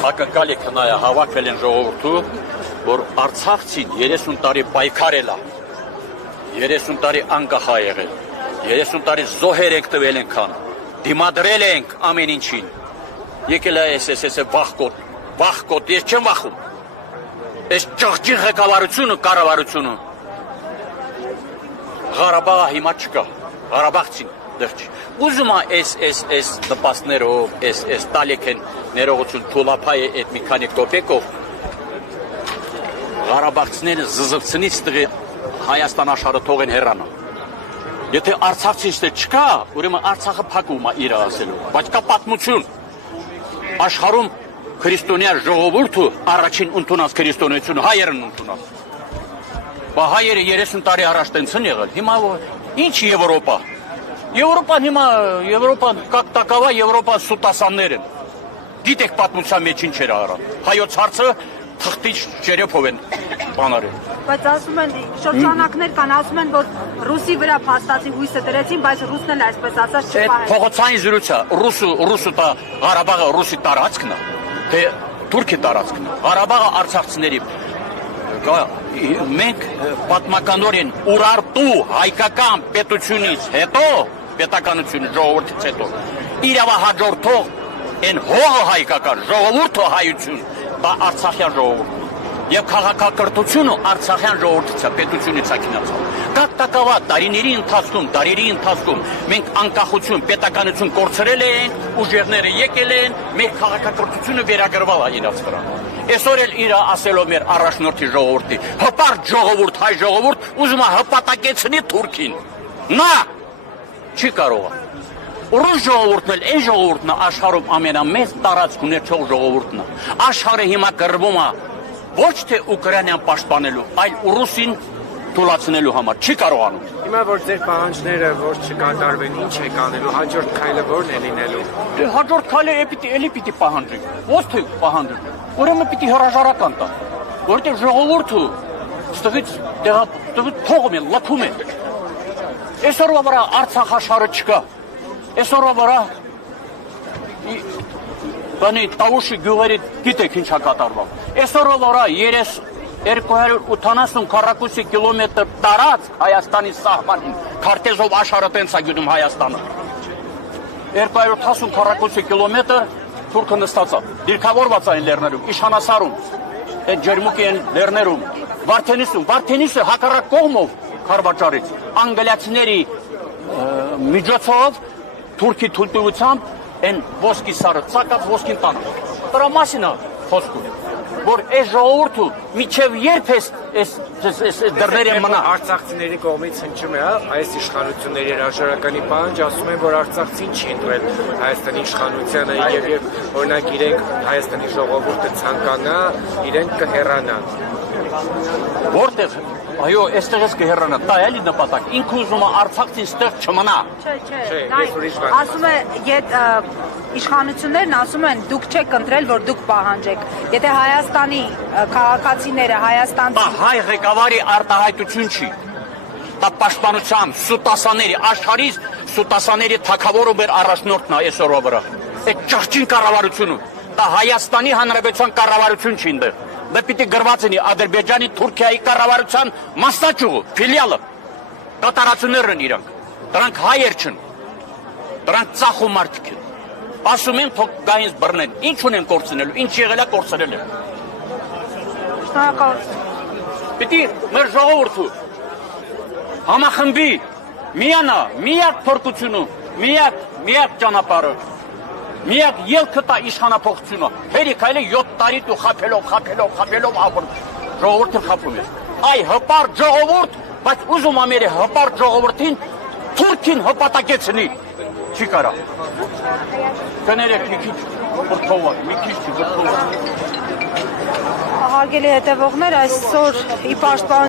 Հակակալի քնայա հավաքվել են ժողովուրդու, որ Արցախցին 30 տարի պայքարել է, 30 տարի անկախ է եղել, 30 տարի զոհեր ենք տվել ենքան, դիմադրել ենք ամեն ինչին, եկել է այս վախկոտ, ես չեմ վախում, այս ճղճիղ ղեկավարությունը, կառավարությունը, Ղարաբաղը հիմա չկա, Ղարաբաղցին դեռ չի, ուզում է այս նպաստներով, այս տալիք են ներողություն թուլափայ է այդ մի քանի կոպեկով, Ղարաբաղցիները զզվցնից տղի Հայաստան աշխարհը թողեն հեռանա, եթե Արցախցիստը չկա, ուրեմն Արցախը փակում է իր ասելու, բայց կա պատմություն, աշխարհում քրիստոնյա ժողովուրդը առաջին ընդունած քրիստոնեությունը հայերն ընդունած, բա հայերը 30 տարի առաջ տենց են եղել, հիմա ինչ Եվրոպա, Եվրոպան հիմա, Եվրոպան կակ տակավա, Եվրոպան սուտասաններ են, գիտեք պատմության մեջ ինչ էր արան, հայոց հարցը թղթիչ ջերեփով են բանարել։ Բայց ասում են, շրջանակներ կան, ասում են, որ ռուսի վրա փաստացի հույսը դրեցին, բայց ռուսն էլ այսպես ասած չփահել։ Փողոցային զրույցը, ռուսը դա Ղարաբաղը ռուսի տարածքն է, թե թուրքի տարածքն է, Ղարաբաղը արցախցիների մենք պատմականորեն Ուրարտու հայկական պետությունից հետո, պետականություն ժողովրդից հետո, իրավահաջորդող են հողը հայկական, ժողովուրդը հայություն, դա արցախյան ժողովուրդ, և քաղաքակրթությունը արցախյան ժողովրդից է, պետությունից է քնացել։ Կակ տակավա տարիների ընթացքում մենք անկախություն, պետականություն կորցրել են, ուժերները եկել են, մեր քաղաքակրթությունը վերագրվել է իրաց վրա։ Այսօր էլ իր ասելով մեր առաջնորդի ժողովրդի, հպարտ ժողովուրդ, հայ ժողովուրդ, ուզում է հպատակեցնի Թուրքին։ Նա չի կարող է։ Ռուս ժողովուրդն էլ, այն ժողովուրդն է աշխարհում ամենամեծ տարածք ունեցող ժողովուրդն է։ Աշխարհը հիմա կռվում է ոչ թե Ուկրաինան պաշտպանելու, այլ ռուսին թուլացնելու համար, չի կարողանում։ Հիմա որ ձեր պահանջները որ չկատարվեն, ինչ եք անելու, հաջորդ քայլը ո՞րն է լինելու։ Դե հաջորդ քայլը էլի պիտի պահանջի, ոչ թե պահանջի, ուրեմն պիտի հրաժարական տա, որտեղ ժողովուրդը ստղից թողում են, լքում են։ Այսօրվա վրա Արցախ աշխարհը չկա, այսօրվա վրա բանի Տավուշի գյուղերի գիտեք ինչա կատարվավ, այսօրվա վրա 280 քառակուսի կիլոմետր տարածք Հայաստանի սահմանին, քարտեզով աշխարհը տենց է գնում Հայաստանը, 280 քառակուսի կիլոմետր թուրքը նստած է, դիրքավորված այն լեռներում, իշխանասարում, այդ ջերմուկի են լեռներում, Վարդենիսը հակառակ կողմով Քարվաճարից, անգլիացիների միջոցով, թուրքի թույլտվությամբ են ոսկի սարը ծակած ոսկին տանը, դրա մասին է խոսքում, որ այս ժողովուրդը միջև երբ այս դռները մնա։ Արցախցիների կողմից հնչում է, այս իշխանությունների հրաժարականի պահանջ, ասում են, որ Արցախցին չի ընտրել Հայաստանի իշխանությանը եւ օրինակ իրենք Հայաստանի ժողովուրդը ցանկանա, իրենք կհեռանան։ Որտեղ, այո, այստեղ ես կհեռանա, դա էլի նպատակ, ինքը ուզում է Արցախցին ստեղ չմնա։ Չէ, ասում է, իշխանություններն ասում են, դուք չեք ընտրել, որ դուք պահանջեք, եթե Հայաստանի քաղաքացիները, Հայաստանցի։ Դա հայ ղեկավարի արտահայտություն չի, դա պաշտպանության, սուտասաների, աշխարհից սուտասաների թագավորը մեր առաջնորդն է այսօրվա վրա, այդ ճղճին կառավարությունը, դա Հայաստանի Հանրապետության կառավարություն չի այնտեղ, դա պիտի գրված լինի Ադրբեջանի, Թուրքիայի կառավարության մասնաճյուղը, ֆիլիալը, կատարածություններն են իրանք, դրանք հայեր չեն, դրանք ծախում մարդիկ են, ասում են թող գայինց բռնեն, ինչ ունեն կորցնելու, ինչ եղել է կորցրել են։ Պիտի մեր ժողովուրդը համախմբի, միանա, միակ փորձությունը, միակ ճանապարհը, միակ ելքը տա իշխանափոխությունը, հերիքայլը 7 տարի դու խափելով ժողովուրդը խափում է։ Այ հպարտ ժողովուրդ, բայց ուզում ամերի հպարտ ժողովրդին թուրքին հպատակեցնի, չի կարա։ Կներեք մի քիչ բրթովակ, մի քիչ բրթովակ։ Հարգելի հետևողներ, այսօր ի պաշտպան